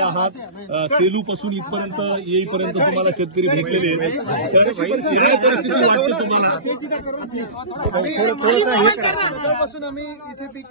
ठिकाणी आहात. सेलू पासून इथपर्यंत येईपर्यंत तुम्हाला शेतकरी भेटलेले आहेत. काय परिस्थिती वाटते तुम्हाला? पासून आम्ही इथे पीक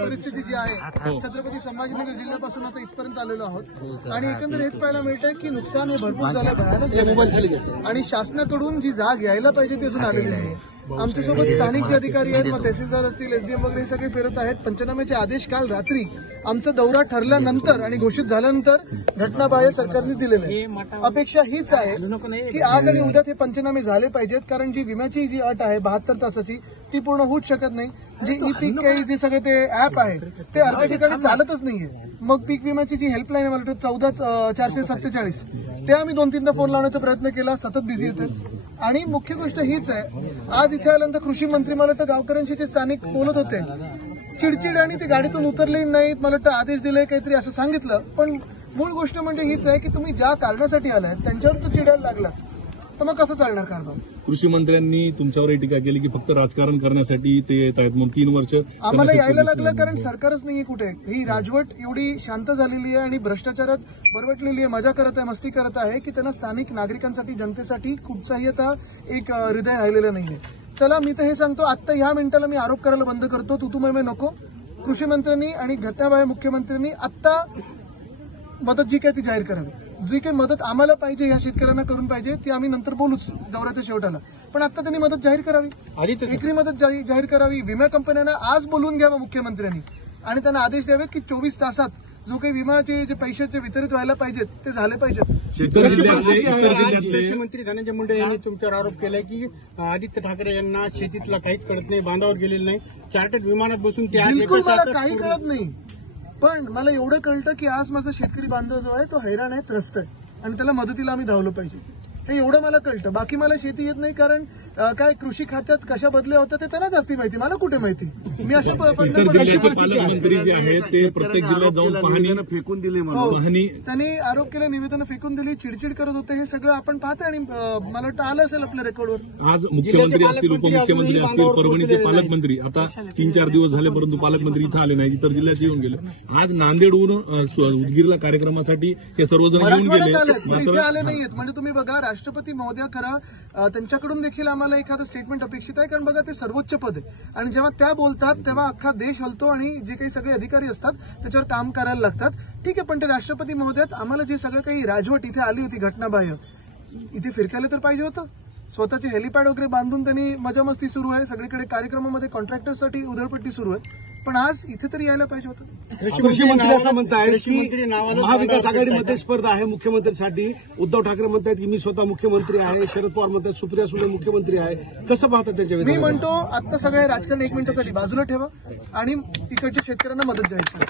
परिस्थिती जी आहे छत्रपती संभाजीनगर जिल्ह्यापासून आता इथपर्यंत आलेलो आहोत आणि एकंदर हेच पाहायला मिळतंय की नुकसान हे भरपूर झालं, भयानक झालं आणि शासनाकडून जी जाग यायला पाहिजे ती अजून आलेली नाही. आमच्यासोबत स्थानिक जे अधिकारी आहेत, मग तहसीलदार असतील, एसडीएम वगैरे हे सगळे फिरत आहेत. पंचनाम्याचे आदेश काल रात्री आमचा दौरा ठरल्यानंतर आणि घोषित झाल्यानंतर घटनाबाह्य सरकारने दिलेले आहे. अपेक्षा हीच आहे की आज आणि उद्या ते पंचनामे झाले पाहिजेत, कारण जी विम्याची जी अट आहे 72 तासाची ती पूर्ण होऊच शकत नाही. जे ई पीक काही जे सगळे ते ऍप आहे ते अर्ध्या ठिकाणी चालतच नाहीये. मग पीक विम्याची जी हेल्पलाईन आहे मला 14,447 ते आम्ही 2-3दा फोन लावण्याचा प्रयत्न केला, सतत बिझी येते. आणि मुख्य गोष्ट हीच आहे, आज इथे आल्यानंतर कृषी मंत्री मला वाटतं गावकऱ्यांशी जे स्थानिक बोलत होते, चिडचिड आणि ते गाडीतून उतरले नाहीत, मला वाटतं आदेश दिले काहीतरी असं सांगितलं. पण मूळ गोष्ट म्हणजे हीच आहे की तुम्ही ज्या कारणासाठी आलाय त्यांच्यावर तर चिडायला लागला तर मग कसं चालणार कारभार? कृषी मंत्र्यांनी तुमच्यावरही टीका केली की फक्त राजकारण करण्यासाठी ते येत आहेत, म्हणून 3 वर्ष आम्हाला यायला लागलं कारण सरकारच नाहीये कुठे. ही राजवट एवढी शांत झालेली आहे आणि भ्रष्टाचारात बरवटलेली आहे, मजा करत आहे, मस्ती करत आहे की त्यांना स्थानिक नागरिकांसाठी, जनतेसाठी कुठचाही आता एक हृदय राहिलेलं नाहीये. चला, मी तर हे सांगतो, आत्ता ह्या मिनिटाला मी आरोप करायला बंद करतो. तू मैं नको. कृषी मंत्र्यांनी आणि घटनाबाह्य मुख्यमंत्र्यांनी आत्ता मदत जी काय ती जाहीर करावी. जी काही मदत आम्हाला पाहिजे, या शेतकऱ्यांना करून पाहिजे, ती आम्ही नंतर बोलूच दौऱ्याच्या शेवटाला. पण आता त्यांनी मदत जाहीर करावी, एकरी मदत जाहीर करावी. विमा कंपन्यांना आज बोलवून घ्यावं मुख्यमंत्र्यांनी आणि त्यांना आदेश द्यावेत की 24 तासात जो काही विमाचे जे पैशाचे वितरित व्हायला पाहिजेत ते झाले पाहिजेत. कृषी मंत्री धनंजय मुंडे यांनी तुमच्यावर आरोप केलाय की आदित्य ठाकरे यांना शेतीतला काहीच कळत नाही, बांधावर गेलेलं नाही, चार्टर्ड विमानात बसून ते बिलकुल मला काही कळत नाही. पण मला एवढं कळतं की आज माझा शेतकरी बांधव जो आहे तो हैराण आहे, त्रस्त आहे आणि त्याला मदतीला आम्ही धावलो पाहिजे. हे एवढं मला कळतं. बाकी मला शेती येत नाही, कारण काय कृषी खात्यात कशा बदल्या होत्या ते त्यांना जास्ती माहिती, मला कुठे माहिती. मी अशा पालकमंत्री जे आहेत ते प्रत्येक जिल्ह्यात जाऊन पाहणी फेकून दिली, त्यांनी आरोप केले, निवेदनं फेकून दिली, चिडचिड करत होते. हे सगळं आपण पाहतोय आणि मला वाटतं आलं असेल आपल्या रेकॉर्डवर. आज मुख्यमंत्री असतील, उपमुख्यमंत्री असतील, परभणीचे पालकमंत्री आता 3-4 दिवस झाले परंतु पालकमंत्री इथं आले नाही, इतर जिल्ह्यात येऊन गेले. आज नांदेडहून उदगीरला कार्यक्रमासाठी हे सर्वजण येऊन गेले, आले नाहीत. म्हणजे तुम्ही बघा, राष्ट्रपती महोदया खरं त्यांच्याकडून देखील आम्हाला एखादं स्टेटमेंट अपेक्षित आहे, कारण बघा ते सर्वोच्च पद आहे आणि जेव्हा त्या बोलतात तेव्हा अख्खा देश हलतो आणि जे काही सगळे अधिकारी असतात त्याच्यावर काम करायला लागतात. ठीक आहे, पण ते राष्ट्रपती महोदयात आम्हाला जे सगळं काही राजवट इथे आली होती घटनाबाह्य, इथे फिरकायला तर पाहिजे होतं. स्वतःचे हेलिपॅड वगैरे बांधून त्यांनी मजा मस्ती सुरू आहे, सगळीकडे कार्यक्रमामध्ये कॉन्ट्रॅक्टर्ससाठी उधळपट्टी सुरू आहे. पण आज इथे तरी यायला पाहिजे होतं. कृषी मंत्री असं म्हणताय की महाविकास आघाडीमध्ये स्पर्धा आहे मुख्यमंत्र्यांसाठी. उद्धव ठाकरे म्हणतात की मी स्वतः मुख्यमंत्री आहे, शरद पवार म्हणतात सुप्रिया सुळे मुख्यमंत्री आहे. कसं पाहतात त्याच्या? मी म्हणतो आता सगळे राजकारण 1 मिनिटासाठी बाजूला ठेवा आणि इकडच्या शेतकऱ्यांना मदत जाहीर करा.